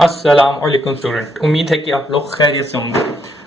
अस्सलाम वालेकुम स्टूडेंट, उम्मीद है कि आप लोग खैरियत से होंगे।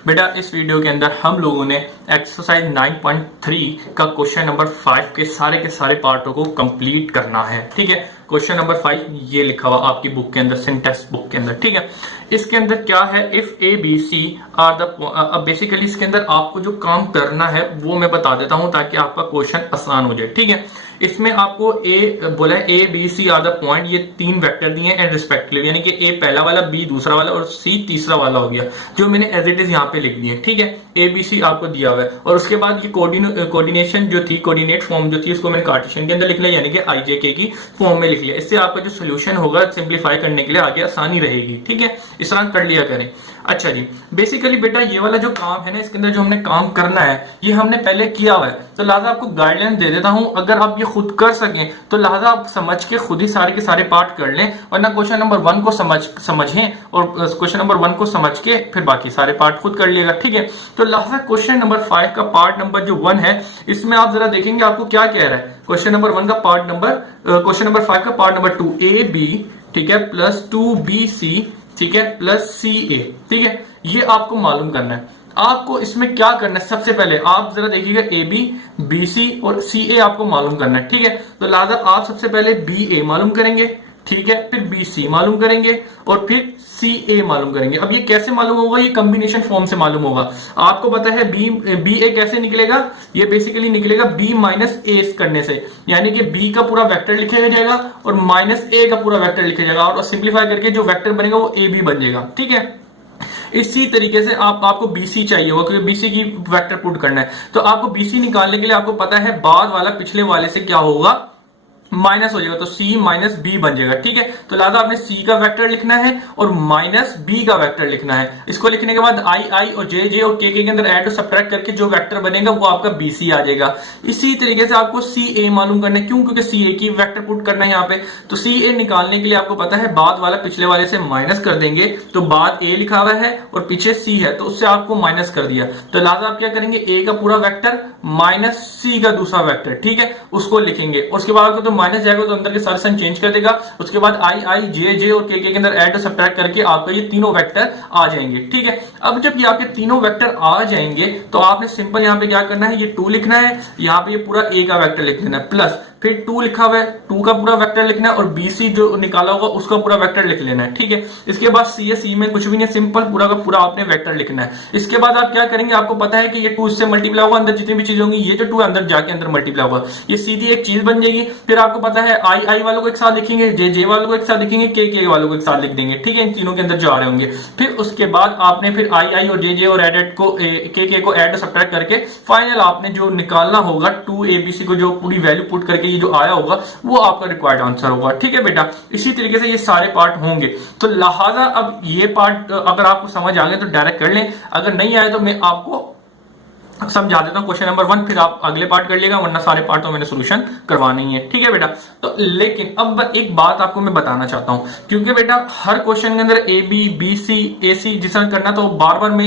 बेटा इस वीडियो के अंदर हम लोगों ने एक्सरसाइज 9.3 का क्वेश्चन नंबर 5 के सारे पार्टों को कंप्लीट करना है। ठीक है, क्वेश्चन नंबर 5 ये लिखा हुआ आपकी बुक के अंदर, सिंटेक्स बुक के अंदर। ठीक है, इसके अंदर क्या है, if A B C are the, अब बेसिकली इसके अंदर आपको जो काम करना है वो मैं बता देता हूं ताकि आपका क्वेश्चन आसान हो जाए। ठीक है, इसमें आपको ए बोला है A B C are the point, ये तीन वेक्टर दिए हैं एंड रिस्पेक्टिवली, यानी कि ए पहला वाला, बी दूसरा वाला और सी तीसरा वाला हो गया, जो मैंने एज इट इज यहाँ पे लिख दिए। ठीक है, ए बी सी आपको दिया हुआ है और उसके बाद ये कोऑर्डिनेशन जो थी, कोऑर्डिनेट फॉर्म जो थी, उसको मैंने कार्टेशियन के अंदर लिख लिया, यानी कि आई जे के की फॉर्म में लिख लिया। इससे आपका जो सोल्यूशन होगा सिंप्लीफाई करने के लिए आगे आसानी रहेगी। ठीक है, इस तरह कर लिया करें। अच्छा जी, बेसिकली बेटा ये वाला जो काम है ना, इसके अंदर जो हमने काम करना है ये हमने पहले किया हुआ है, तो लिहाजा आपको गाइडलाइन दे देता हूं। अगर आप ये खुद कर सकें तो लिहाजा आप समझ के खुद ही सारे के सारे पार्ट कर लें, वरना क्वेश्चन नंबर 1 को समझें और क्वेश्चन नंबर 1 को समझ के फिर बाकी सारे पार्ट खुद कर लिएगा। ठीक है, तो लिहाजा क्वेश्चन नंबर 5 का पार्ट नंबर जो 1 है, इसमें आप जरा देखेंगे आपको क्या कह रहा है। क्वेश्चन नंबर 1 का पार्ट नंबर, क्वेश्चन नंबर 5 का पार्ट नंबर 2, ए बी, ठीक है, प्लस 2BC, ठीक है, प्लस CA। ठीक है, ये आपको मालूम करना है। आपको इसमें क्या करना है, सबसे पहले आप जरा देखिएगा, AB, BC और CA आपको मालूम करना है। ठीक है, तो लिहाजा आप सबसे पहले BA मालूम करेंगे, ठीक है, फिर BC मालूम करेंगे और फिर CA मालूम करेंगे। अब ये कैसे मालूम होगा, ये कॉम्बिनेशन फॉर्म से मालूम होगा। आपको पता है BA कैसे निकलेगा, ये बेसिकली निकलेगा B माइनस A करने से, यानी कि B का पूरा वेक्टर लिखा जाएगा और माइनस A का पूरा वेक्टर लिखा जाएगा और सिंप्लीफाई करके जो वेक्टर बनेगा वो AB बन जाएगा। ठीक है, इसी तरीके से आपको BC चाहिए होगा क्योंकि BC की वेक्टर पुट करना है, तो आपको BC निकालने के लिए आपको पता है बाद वाला पिछले वाले से क्या होगा, माइनस हो जाएगा, तो C माइनस B बन जाएगा। ठीक है, तो लिहाजा आपने C का वेक्टर लिखना है और माइनस B का वेक्टर लिखना है। इसको लिखने के बाद I और J और K के अंदर ऐड और सब्ट्रैक्ट करके जो वेक्टर बनेगा वो आपका BC आ जाएगा। इसी तरीके से आपको CA मालूम करना है, क्यों, क्योंकि CA की वेक्टर पुट करना है यहाँ पे, तो CA निकालने के लिए आपको पता है बाद वाला पिछले वाले से माइनस कर देंगे, तो बाद A लिखा हुआ है और पीछे C है, तो उससे आपको माइनस कर दिया, तो लिहाजा आप क्या करेंगे, A का पूरा वेक्टर माइनस C का दूसरा वेक्टर, ठीक है, उसको लिखेंगे और उसके बाद तो माइनस जाएगा तो अंदर के सारे साइन चेंज कर देगा। उसके बाद I J और K के अंदर ऐड और सब्ट्रैक्ट करके आपका ये तीनों वेक्टर आ जाएंगे। ठीक है, अब जब ये आपके तीनों वेक्टर आ जाएंगे तो आपने सिंपल यहाँ पे क्या करना है, ये 2 लिखना है, यहाँ पे ये पूरा A का वेक्टर लिख देना है, प्लस फिर 2 लिखा हुआ है, 2 का पूरा वेक्टर लिखना है और BC जो निकाला होगा उसका पूरा वेक्टर लिख लेना है। ठीक है, इसके बाद C में कुछ भी नहीं, सिंपल पूरा का पूरा आपने वेक्टर लिखना है। इसके बाद आप क्या करेंगे, आपको पता है कि ये 2 इससे मल्टीप्लाई होगा, अंदर जितनी भी चीजें होंगी ये जो 2 अंदर जाके अंदर मल्टीप्लाई होगा, ये सीधी एक चीज बन जाएगी। फिर आपको पता है I वालों को एक साथ लिखेंगे, J वालों को एक साथ लिखेंगे, K वालों को एक साथ लिख देंगे। ठीक है, इन तीनों के अंदर जो आ रहे होंगे, फिर उसके बाद आपने फिर I और J और एड को K को ऐड सब्ट्रैक्ट करके फाइनल आपने जो निकालना होगा 2ABC को, जो पूरी वैल्यू पुट करके ये जो आया होगा वो आपका रिक्वायर्ड आंसर होगा। ठीक है बेटा, इसी तरीके से ये सारे पार्ट होंगे। तो लिहाजा अब ये पार्ट अगर आपको समझ आ गए तो डायरेक्ट कर लें, अगर नहीं आए तो मैं आपको समझा देता हूं क्वेश्चन नंबर 1, फिर आप अगले पार्ट कर लेगा, वरना सारे पार्ट तो मैंने सोल्यूशन करवाना ही है। ठीक है बेटा, तो लेकिन अब एक बात आपको मैं बताना चाहता हूं, क्योंकि बेटा हर क्वेश्चन के अंदर AB BC AC जिस तरह करना, तो बार बार मैं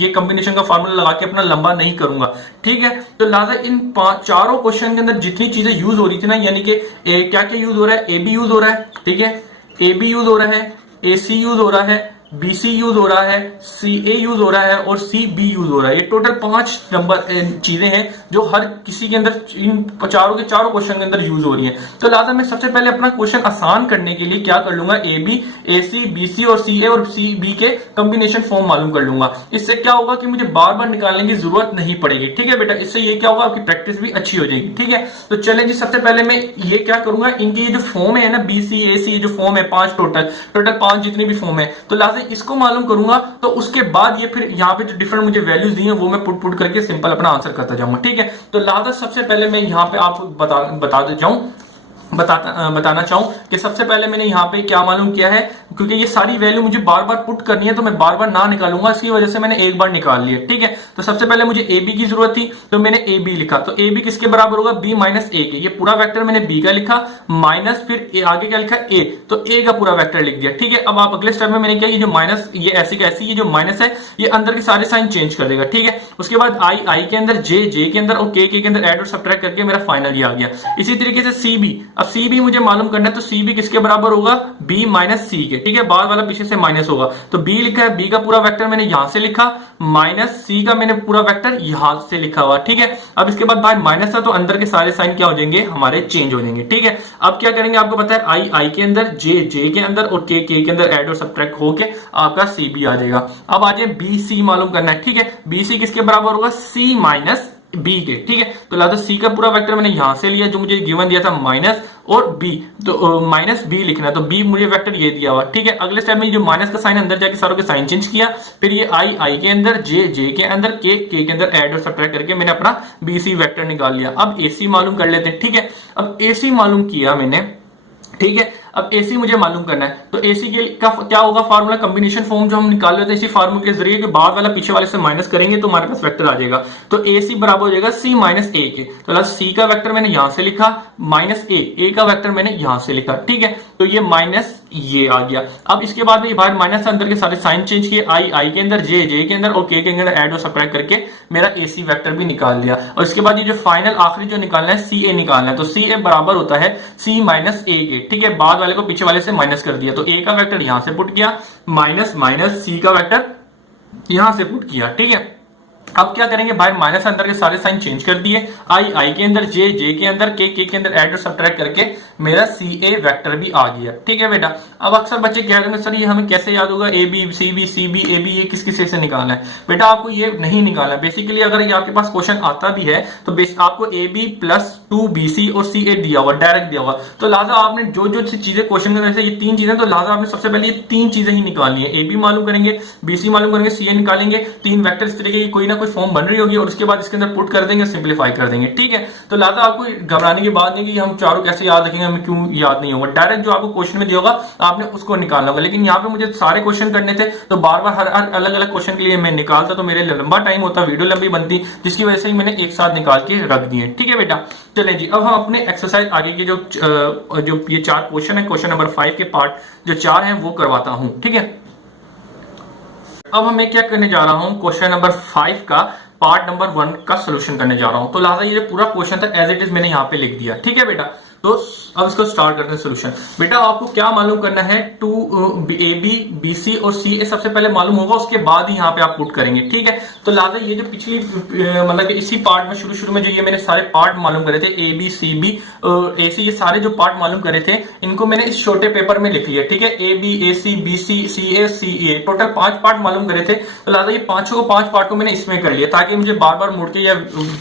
ये कॉम्बिनेशन का फार्मूला लगा के अपना लंबा नहीं करूंगा। ठीक है, तो लिहाजा इन चारों क्वेश्चन के अंदर जितनी चीजें यूज हो रही थी ना, यानी कि क्या क्या यूज हो रहा है, AB यूज हो रहा है, ठीक है, AB यूज हो रहा है, AC यूज हो रहा है, BC यूज हो रहा है, CA यूज हो रहा है और CB यूज हो रहा है। ये टोटल 5 नंबर चीजें हैं जो हर किसी के अंदर इन चारों के चारों क्वेश्चन के अंदर यूज हो रही हैं। तो लिहाजा मैं सबसे पहले अपना क्वेश्चन आसान करने के लिए क्या कर लूंगा, AB AC BC और CA और CB के कॉम्बिनेशन फॉर्म मालूम कर लूंगा। इससे क्या होगा कि मुझे बार बार निकालने की जरूरत नहीं पड़ेगी। ठीक है बेटा, इससे ये क्या होगा, आपकी प्रैक्टिस भी अच्छी हो जाएगी। ठीक है, तो चलें जी, सबसे पहले मैं ये क्या करूंगा, इनकी ये जो फॉर्म है ना, BC AC जो फॉर्म है 5 टोटल 5 जितनी भी फॉर्म है, तो लिहाजा इसको मालूम करूंगा, तो उसके बाद ये फिर यहाँ पे जो डिफरेंट मुझे वैल्यूज दी हैं वो मैं पुट करके सिंपल अपना आंसर करता जाऊंगा। ठीक है, तो लिहाजा सबसे पहले मैं यहाँ पे आपको बताना चाहूं कि सबसे पहले मैंने यहाँ पे क्या मालूम किया है, क्योंकि ये सारी वैल्यू मुझे बार बार पुट करनी है तो मैं बार बार ना निकालूंगा, इसकी वजह से मैंने एक बार निकाल लिया। ठीक है, तो सबसे पहले मुझे AB की जरूरत थी तो मैंने AB लिखा, तो AB किसके बराबर होगा, B माइनस A के, ये पूरा वेक्टर मैंने B का लिखा, माइनस फिर आगे क्या लिखा, A, तो A का पूरा वेक्टर लिख दिया। ठीक है, अब आप अगले स्टेप में मैंने क्या, ये जो माइनस, ये ऐसी का ऐसी, ये जो माइनस है ये अंदर के सारे साइन चेंज कर देगा। ठीक है, उसके बाद I के अंदर, J के अंदर और K के अंदर ऐड और सब्ट्रैक्ट करके मेरा फाइनल ये आ गया। इसी तरीके से CB अब सी भी मुझे मालूम करना है, तो सी भी किसके बराबर होगा, बी माइनस सी के, ठीक है, बाद वाला पीछे से माइनस होगा, तो बी लिखा है, बी का पूरा वेक्टर मैंने यहां से लिखा, माइनस सी का मैंने पूरा वेक्टर यहां से लिखा हुआ, ठीक है। अब इसके बाद बाहर माइनस था, तो अंदर के सारे साइन क्या हो जाएंगे, हमारे चेंज हो जाएंगे, ठीक है। अब क्या करेंगे, आपको पता है आई आई के अंदर, जे जे के अंदर और के के अंदर ऐड और सब्ट्रैक्ट होके आपका सी बी आ जाएगा। अब आ जाए बी सी मालूम करना है, ठीक है, बी सी किसके बराबर होगा, सी माइनस बी के, ठीक है। तो लिहाजा सी का पूरा वेक्टर मैंने यहां से लिया जो मुझे गिवन दिया था माइनस और बी, तो माइनस बी लिखना है, तो बी मुझे वेक्टर ये दिया हुआ, ठीक है। अगले स्टेप में जो माइनस का साइन अंदर जाके सारों के साइन चेंज किया, फिर ये आई आई के अंदर, जे जे के अंदर, के अंदर ऐड और सब्ट्रैक्ट करके मैंने अपना बी सी वेक्टर निकाल लिया। अब ए सी मालूम कर लेते हैं, ठीक है। अब ए सी मालूम किया मैंने, ठीक है। अब एसी मुझे मालूम करना है, तो एसी के का क्या होगा फॉर्मूला, कॉम्बिनेशन फॉर्म जो हम निकाल लेते हैं इसी फार्मूले के जरिए के बाद वाला पीछे वाले से माइनस करेंगे तो हमारे पास वेक्टर आ जाएगा। तो एसी बराबर हो जाएगा सी माइनस ए के, तो सी का वेक्टर मैंने यहां से लिखा, माइनस ए का वेक्टर मैंने यहां से लिखा, ठीक है। तो ये माइनस ये आ गया। अब इसके बाद में बाहर माइनस से अंदर के सारे साइन चेंज किए, आई आई के अंदर, जे जे के अंदर और के अंदर ऐड और सब्ट्रैक्ट करके मेरा एसी वेक्टर भी निकाल लिया। और इसके बाद ये जो फाइनल आखिरी जो निकालना है सी ए निकालना है, तो सी ए बराबर होता है सी माइनस ए के, ठीक है। बाद वाले को पीछे वाले से माइनस कर दिया, तो ए का वेक्टर यहां से पुट किया, माइनस माइनस सी का वेक्टर यहां से पुट किया, ठीक है। अब क्या करेंगे, बाहर माइनस अंदर के सारे साइन चेंज कर दिए, आई आई के अंदर, जे जे के अंदर, के अंदर ऐड और सब्ट्रैक्ट करके मेरा सी ए वेक्टर भी आ गया, ठीक है बेटा। अब अक्सर बच्चे कह रहे हैं सर ये हमें कैसे याद होगा, A B C B C B A B, ये किस किस से निकालना है। बेटा आपको ये नहीं निकालना, बेसिकली अगर ये आपके पास क्वेश्चन आता भी है तो आपको ए बी प्लस 2bc और सी ए दिया हुआ, डायरेक्ट दिया हुआ, तो लिहाजा आपने जो जो चीजें क्वेश्चन में जैसे ये तीन चीजें, तो लिहाजा आपने सबसे पहले ये तीन चीजें ही निकालनी है, ए बी मालूम करेंगे, बी सी मालूम करेंगे, सी ए निकालेंगे, तीन वेक्टर इस तरीके की कोई ना कोई फॉर्म बन रही होगी और उसके बाद इसके अंदर पुट कर देंगे, सिंप्लीफाई कर देंगे, ठीक है। तो लिहाजा आपको घबराने की बात नहीं कि हम चारों कैसे याद रखेंगे, हमें क्यों याद नहीं होगा, डायरेक्ट जो आपको क्वेश्चन में दिया होगा आपने उसको निकालना होगा। लेकिन यहाँ पे मुझे सारे क्वेश्चन करने थे तो बार बार हर अलग अलग क्वेश्चन के लिए मैं निकालता तो मेरे लंबा टाइम होता, वीडियो लंबी बनती, जिसकी वजह से ही मैंने एक साथ निकाल के रख दिए, ठीक है बेटा। चले जी, अब हम अपने एक्सरसाइज आगे के जो ये चार क्वेश्चन है, क्वेश्चन नंबर 5 के पार्ट जो 4 हैं वो करवाता हूं, ठीक है। अब मैं क्या करने जा रहा हूं, क्वेश्चन नंबर 5 का पार्ट नंबर 1 का सोल्यूशन करने जा रहा हूं। तो लिहाजा ये पूरा क्वेश्चन था एज इट इज मैंने यहां पे लिख दिया, ठीक है बेटा। तो अब इसको स्टार्ट करते हैं सोल्यूशन। बेटा आपको क्या मालूम करना है, ए बी बी सी और सी ए सबसे पहले मालूम होगा, उसके बाद ही यहाँ पे आप पुट करेंगे, ठीक है। तो लिहाजा ये जो पिछली मतलब इसी पार्ट में शुरू में जो ये मैंने सारे पार्ट मालूम करे थे, ए बी सी बी ए सी, ये सारे जो पार्ट मालूम करे थे इनको मैंने इस छोटे पेपर में लिख लिया, ठीक है। A B A C B C C A total 5 part मालूम करे थे, तो लिहाजा ये 5 पार्ट को मैंने इसमें कर लिया ताकि मुझे बार बार मुड़ के या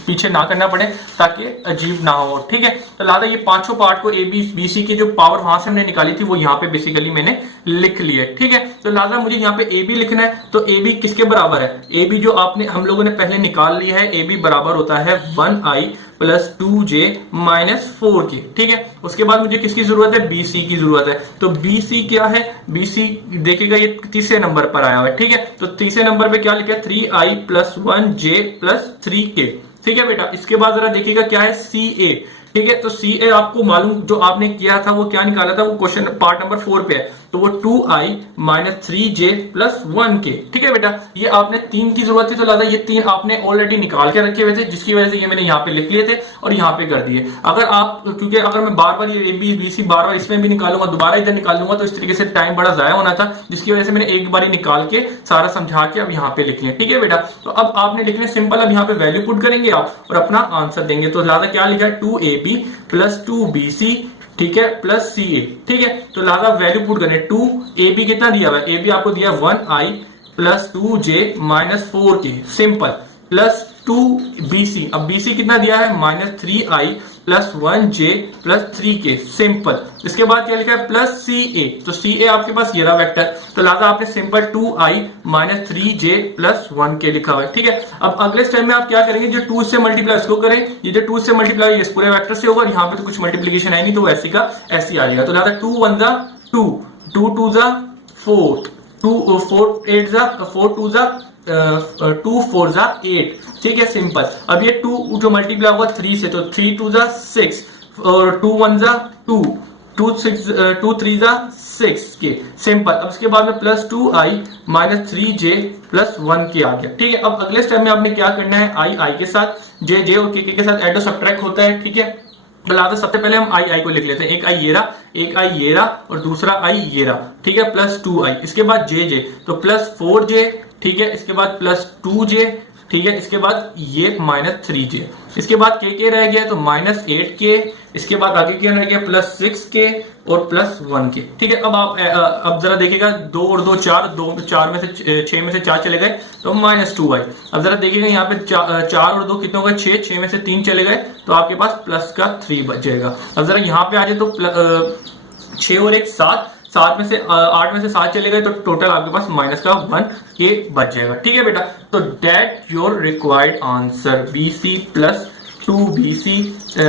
पीछे ना करना पड़े, ताकि अजीब ना हो, ठीक है। तो लिहाजा ये 5 पार्ट को ए बी बी सी की जो पावर वहां से हमने निकाली थी वो यहाँ पे बेसिकली मैंने लिख लिया है, ठीक है। तो लिहाजा मुझे यहाँ पे ए बी लिखना है, तो ए बी किसके बराबर है, ए बी जो आपने हम लोगों ने पहले निकाल लिया है, ए बी बराबर होता है 1i प्लस 2j माइनस 4 की, ठीक है। उसके बाद मुझे किसकी जरूरत है, बी सी की जरूरत है, तो बी सी क्या है, बी सी देखिएगा ये तीसरे नंबर पर आया हुआ है, ठीक है। तो तीसरे नंबर पे क्या लिखा है, 3i plus 1j plus 3k, ठीक है बेटा। इसके बाद जरा देखिएगा क्या है, सी ए, ठीक है। तो सी ए आपको मालूम जो आपने किया था वो क्या निकाला था, वो क्वेश्चन पार्ट नंबर 4 पे है, तो वो 2i minus 3j plus 1k, ठीक है बेटा। ये आपने 3 की जरूरत थी, तो लिहाजा ये 3 आपने ऑलरेडी निकाल के रखे हुए थे, जिसकी वजह से ये मैंने यहाँ पे लिख लिए थे और यहाँ पे कर दिए। अगर आप क्योंकि अगर मैं बार बार ये ए बी बी सी बार बार इसमें भी निकालूंगा, दोबारा इधर निकालूंगा, तो इस तरीके से टाइम बड़ा जाया होना था, जिसकी वजह से मैंने एक बार निकाल के सारा समझा के अब यहाँ पे लिख लिया, ठीक है बेटा। तो अब आपने लिखने सिंपल, अब यहाँ पे वैल्यू पुट करेंगे आप और अपना आंसर देंगे। तो लिहाजा क्या लिखा है, 2ab प्लस 2bc, ठीक है, प्लस सी ए, ठीक है। तो लिहाजा वैल्यू पुट करें, 2ab कितना दिया हुआ है, ए बी आपको दिया 1i plus 2j minus 4k, simple, plus 2bc, अब bc कितना दिया है, minus 3i plus 1j plus 3k, simple. इसके बाद क्या लिखा है, प्लस सी ए, तो सी ए आपके पास ये रहा वेक्टर, तो लिहाजा आपने simple 2i minus 3j plus 1k लिखा हुआ है, ठीक है। अब अगले स्टेप में आप क्या करेंगे, जो 2 से मल्टीप्लाई इसको करें, ये जो 2 से मल्टीप्लाई इस पूरे वेक्टर से होगा, यहाँ पे तो कुछ मल्टीप्लीकेशन है नहीं, तो ऐसी का ऐसी आ जाएगा। तो लिहाजा 2 1 जा 2, 2 2 जा 4, 2 4 8 जा 4 2 जा 2 4 जा 8, ठीक है, सिंपल। अब ये 2 जो मल्टीप्लाई होगा 3 से, तो 3 2 जा 6 और 2 1 जा 2, 2 3 जा 6 के, सिंपल। अब इसके बाद में plus 2i minus 3j plus 1k आ गया, ठीक है। अब अगले स्टेप में आपने क्या करना है, आई के साथ, जे और के साथ एड और सब्ट्रैक्ट होता है, ठीक है। तो लाता सबसे पहले हम आई को लिख लेते हैं, एक आई ये रहा और दूसरा आई ये रहा, ठीक है, प्लस 2i। इसके बाद जे तो प्लस 4j, ठीक है, इसके बाद प्लस 2j, ठीक है, इसके बाद ये माइनस 3j, इसके बाद के रह गया तो माइनस 8k, इसके बाद आगे क्या रह गया प्लस 6k और प्लस 1k, ठीक है। अब जरा देखिएगा 2 और 2 4, 4 में से 6 में से 4 चले गए तो माइनस 2i। अब जरा देखिएगा यहाँ पे 4 और 2 कितने हो गए 6 में से 3 चले गए तो आपके पास प्लस का 3 बच जाएगा। अब जरा यहाँ पे आ जाए तो 6 और 1 7, 7 में से 8 में से 7 चले गए तो टोटल आपके पास माइनस का 1k बच जाएगा, ठीक है बेटा। तो that your required answer BC plus 2BC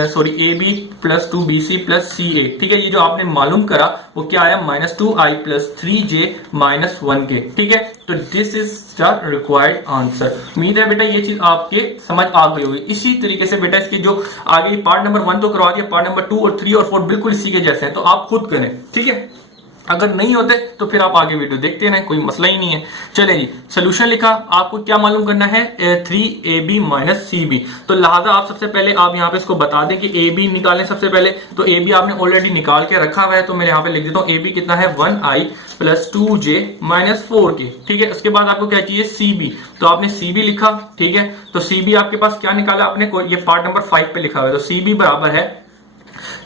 sorry AB plus 2BC plus CA, ठीक है। ये जो आपने मालूम करा वो क्या आया minus 2i plus 3j minus 1k, ठीक है। तो this is the required answer. उम्मीद है बेटा ये चीज आपके समझ आ गई होगी। इसी तरीके से बेटा इसके जो आगे पार्ट नंबर 1 तो करवा दिया, पार्ट नंबर 2 और 3 और 4 बिल्कुल इसी के जैसे हैं, तो आप खुद करें, ठीक है। अगर नहीं होते तो फिर आप आगे वीडियो देखते रहें, कोई मसला ही नहीं है। चले जी, सोल्यूशन लिखा, आपको क्या मालूम करना है 3AB माइनस CB। तो लिहाजा आप सबसे पहले आप यहाँ पे इसको बता दें कि AB निकालें सबसे पहले। तो AB आपने ऑलरेडी निकाल के रखा हुआ है, तो मैं यहाँ पे लिख देता हूँ AB कितना है 1i plus 2j minus 4k, ठीक है। उसके बाद आपको क्या चाहिए CB, तो आपने CB लिखा, ठीक है। तो CB आपके पास क्या निकाला आपने, ये पार्ट नंबर 5 पे लिखा हुआ है, तो CB बराबर है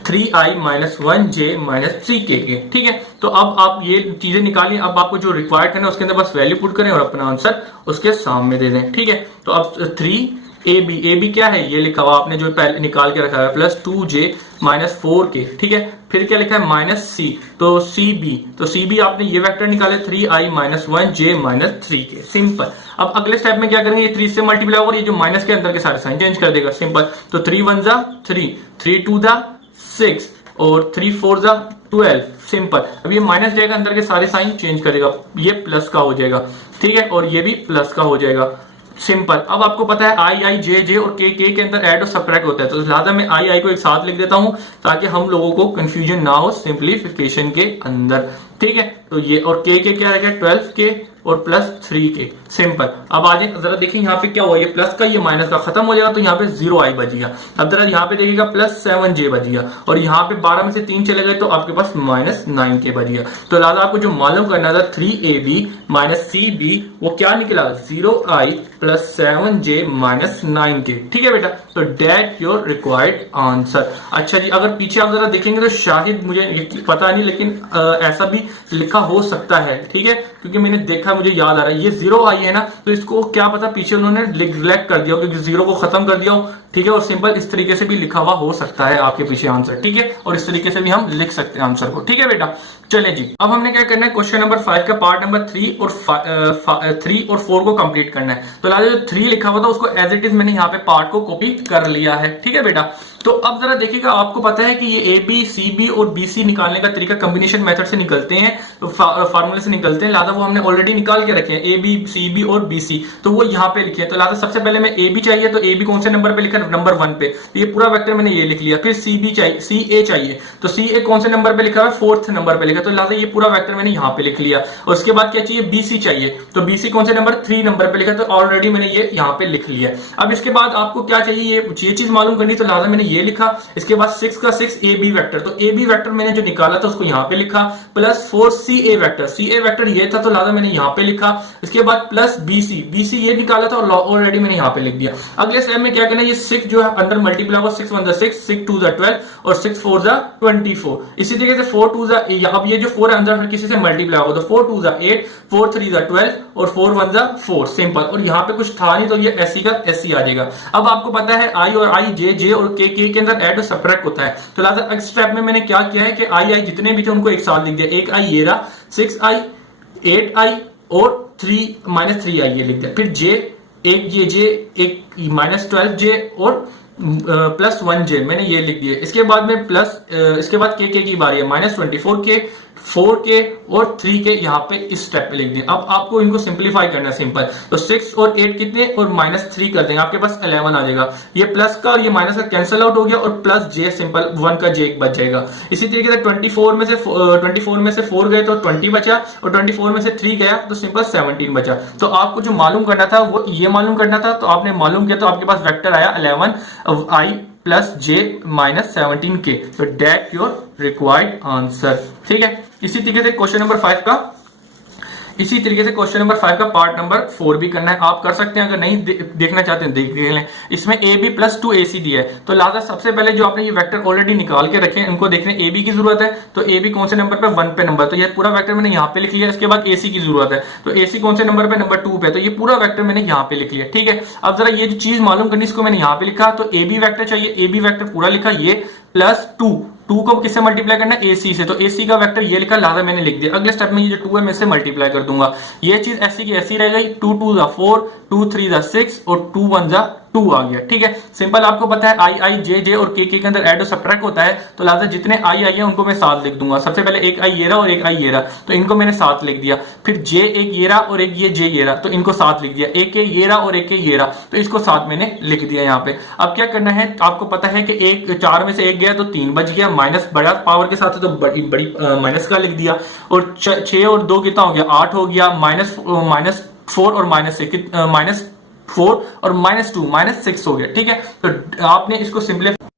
3i minus 1j minus 3k के, ठीक है। तो अब आप ये चीजें निकालिए। अब आपको जो रिक्वायर्ड करना है उसके अंदर बस वैल्यू पुट करें और अपना आंसर उसके सामने दे दें, ठीक है। तो अब 3ab क्या है ये लिखा हुआ आपने जो पहले निकाल के रखा है प्लस 2j माइनस 4k, ठीक है। फिर क्या लिखा है माइनस c, तो CB, तो CB आपने ये वेक्टर निकाले 3i minus 1j minus 3k, simple. अब अगले स्टेप में क्या करेंगे, ये 3 से मल्टीप्लाई होगा, ये जो माइनस के अंदर के सारे साइन चेंज कर देगा, सिंपल। तो 3 1 जा 3, 3 2 जा 6 और 3 4 जा 12, सिंपल। अब ये माइनस जाएगा, अंदर के सारे साइन चेंज करेगा, ये प्लस का हो जाएगा, ठीक है, और ये भी प्लस का हो जाएगा, सिंपल। अब आपको पता है आई जे और के के अंदर ऐड और सबट्रैक्ट होता है, तो लिहाजा मैं आई को एक साथ लिख देता हूं ताकि हम लोगों को कंफ्यूजन ना हो सिंप्लीफिकेशन के अंदर, ठीक है। तो ये और के क्या रहेगा 12k और प्लस 3k, सिंपल। अब आज जरा देखिए यहाँ पे क्या हुआ, ये प्लस का ये माइनस का खत्म हो जाएगा तो यहाँ पे 0i बच गया। अब जरा यहाँ पे देखिएगा प्लस 7j बच गया और यहाँ पे 12 में से 3 चले गए तो आपके पास माइनस 9k बच गया। तो लिहाजा आपको जो मालूम करना था 3ab माइनस CB वो क्या निकला 0i plus 7j minus 9k, ठीक है बेटा। तो डेट योर रिक्वायर्ड आंसर। अच्छा जी, अगर पीछे आप जरा देखेंगे तो शायद मुझे पता नहीं लेकिन ऐसा भी लिखा हो सकता है, ठीक है, क्योंकि मैंने देखा मुझे याद आ रहा है ये 0i है ना, तो इसको क्या पता पीछे उन्होंने नेग्लेक्ट कर दिया क्योंकि 0 को खत्म कर दिया हो, ठीक है। और सिंपल इस तरीके से भी लिखा हुआ हो सकता है आपके पीछे आंसर, ठीक है, और इस तरीके से भी हम लिख सकते हैं आंसर को, ठीक है बेटा। चले जी, अब हमने क्या करना है क्वेश्चन नंबर 5 का पार्ट नंबर 3 और 4 को कंप्लीट करना है। तो लाल जो 3 लिखा हुआ था उसको एज इट इज मैंने यहाँ पे पार्ट को कॉपी कर लिया है, ठीक है बेटा। तो अब जरा देखिएगा, आपको पता है कि ये AB CB और BC निकालने का तरीका कॉम्बिनेशन मेथड से निकलते हैं, तो फार्मूले से निकलते हैं, लिहाजा वो हमने ऑलरेडी निकाल के रखे हैं AB CB और BC, तो वो यहाँ पे लिखे हैं। तो लिहाजा सबसे पहले मैं AB चाहिए, तो AB कौन से नंबर पे लिखा, नंबर 1 पे, तो ये पूरा वेक्टर मैंने ये लिख लिया। फिर CB चाहिए, CA चाहिए, तो CA कौन से नंबर पे लिखा है 4th नंबर पे लिखा, तो लिहाजा ये पूरा वेक्टर मैंने यहाँ पे लिख लिया। और उसके बाद क्या चाहिए BC चाहिए, तो BC कौन से नंबर 3 नंबर पे लिखा, तो ऑलरेडी मैंने ये यहाँ पे लिख लिया। अब इसके बाद आपको क्या चाहिए ये चीज मालूम करनी, तो लिहाजा मैंने ये लिखा। इसके बाद 6 का 6 AB वेक्टर, तो AB वेक्टर मैंने जो निकाला था उसको यहाँ पे लिखा, plus 4 CA vector, CA vector ये था तो लिहाजा मैंने यहाँ पे लिखा। इसके बाद प्लस BC ये निकाला था और ऑलरेडी मैंने यहाँ पे लिख दिया। अगले स्टेप में क्या करना है, ये 6 जो है अंदर मल्टीप्लाई होगा, 6 1 जा 6, 6 2 जा 12 और 6 4 जा 24। इसी तरीके से 4 2 जा, अब ये जो 4 है अंदर किसी से मल्टीप्लाई होगा, तो 4 2 जा 8, 4 3 जा 12 और 4 1 जा 4, सिंपल। और यहाँ पे कुछ था नहीं तो ये ऐसी का ऐसी आ जाएगा। अब आपको पता है I और I जे और के के अंदर ऐड और सबट्रैक्ट होता है, तो लिहाजा अगले स्टेप में मैंने क्या किया है कि आई जितने भी थे उनको एक साथ लिख दिया। एक आई ये रहा 6i 8i और 3 माइनस 3i ये लिख दिया। फिर जे एक ये जे एक माइनस 12j और प्लस 1j मैंने ये लिख दिया। इसके बाद में प्लस इसके बाद के की बारी है, माइनस 24k 4k और 3k यहाँ पे इस स्टेप पे लिख दें। अब आपको इनको सिंपलीफाई करना है, सिंपल। तो 6 और 8 कितने और माइनस 3 कर देंगे, आपके पास 11 आ जाएगा। ये प्लस का और ये माइनस का कैंसिल आउट हो गया और प्लस j सिंपल 1 का j बच जाएगा। इसी तरीके से 24 में से 4 गए तो 20 बचा और 24 में से 3 गया तो सिंपल 17 बचा। तो आपको जो मालूम करना था वो ये मालूम करना था, तो आपने मालूम किया तो आपके पास वेक्टर आया 11i प्लस जे माइनस 17k, तो डेट योर रिक्वायर्ड आंसर। ठीक है, इसी तरीके से क्वेश्चन नंबर 5 का पार्ट नंबर 4 भी करना है। आप कर सकते हैं, अगर नहीं देखना चाहते हैं देख लें। इसमें ए बी प्लस 2ac दिया है, तो लिहाजा सबसे पहले जो आपने ये वेक्टर ऑलरेडी निकाल के रखे हैं उनको देखने ए बी की जरूरत है। तो ए बी कौन से नंबर पे, 1 पे नंबर, तो ये पूरा वेक्टर मैंने यहाँ पे लिख लिया। इसके बाद ac की जरूरत है, तो ac कौन से नंबर पे, नंबर 2 पे, तो ये पूरा वेक्टर मैंने यहाँ पे लिख लिया। ठीक है, अब जरा ये जो चीज मालूम करनी, इसको मैंने यहाँ पे लिखा, तो ए बी वेक्टर चाहिए, ए बी वेक्टर पूरा लिखा, ये प्लस 2 को किससे मल्टीप्लाई करना है, AC से, तो AC का वेक्टर ये लिखा, लिहाजा मैंने लिख दिया। अगले स्टेप में ये जो 2 है मैं इससे मल्टीप्लाई कर दूंगा, ये चीज ऐसी की ऐसी रह गई, 2 2 जा 4, 2 3 जा 6 और 2 1 जा 2 आ गया। ठीक है, सिंपल, आपको पता है आई आई जे जे और के के अंदर ऐड और सबट्रैक्ट होता है, तो लिहाजा जितने आई आई है उनको मैं साथ लिख दूंगा। सबसे पहले एक आई ये रहा और एक आई ये रहा, तो इनको मैंने साथ लिख दिया। फिर जे एक ये रहा और एक ये जे ये रहा, तो इनको साथ लिख दिया। एक के ये रहा और एक के ये रहा, तो इसको साथ मैंने लिख दिया यहाँ पे। अब क्या करना है, आपको पता है कि एक 4 में से एक गया तो 3 बच गया, माइनस बड़ा पावर के साथ है तो बड़ी माइनस का लिख दिया, और 6 और 2 कितना हो गया, 8 हो गया, माइनस 4 और माइनस 4 और -2 -6 हो गया। ठीक है, तो आपने इसको सिंपलीफाई